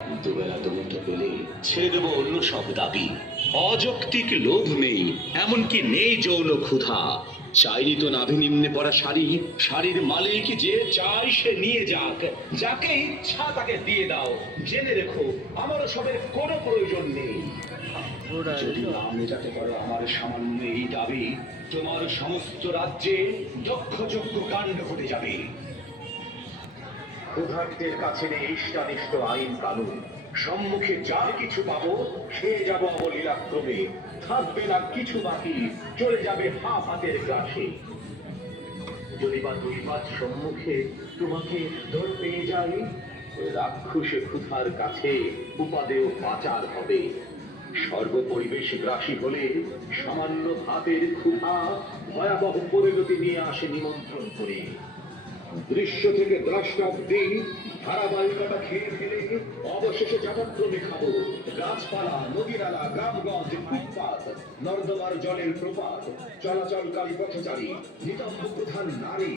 দুবেলা দুমুঠো পেলে ছেড়ে দেবো অন্য সব দাবি। অযৌক্তিক লোভ নেই, এমনকি নেই যৌন ক্ষুধা। চাইনি তো নাভি নিম্নে পড়া শাড়ি, শাড়ির মালিক যে চাই সে নিয়ে যাক, যাকে ইচ্ছা তাকে দিয়ে দাও। জেনে রেখো আমার সবের কোনো প্রয়োজন নেই। যদি না মেটাতে পারো আমার সামান্য এই দাবি, তোমার সমস্ত রাজ্যে যজ্ঞ কাণ্ড ঘটে যাবে। ক্ষুধার্তের কাছে নেই ইষ্টানিষ্ট আইন কানুন। সম্মুখে যা কিছু পাবো খেয়ে যাবো অবলীলাক্রমে। থাকবে না কিছু বাকি, চলে যাবে হাফ হাতের গ্রাসে। যদি বা দুই পাঁচ সম্মুখে তোমাকে ধরে পেয়ে যাই, রাক্ষসে ক্ষুধার কাছে উপাদেয় পাচার হবে। সর্বপরিবেশ গ্রাসী হলে সামান্য ভাতের ক্ষুধা ভয়াবহ পরিণতি নিয়ে আসে নিমন্ত্রণ করে। দৃশ্য থেকে দ্রষ্টা অব্দি ধারাবাহিকতা খেয়ে ফেলে অবশেষে যথাক্রমে খাবো গাছপালা, নদীনালা, গ্রামগঞ্জ, ফুটপাত, নর্দমার জলের প্রপাত, চলাচলকারী পথচারী, নিতম্ব প্রধান নারী।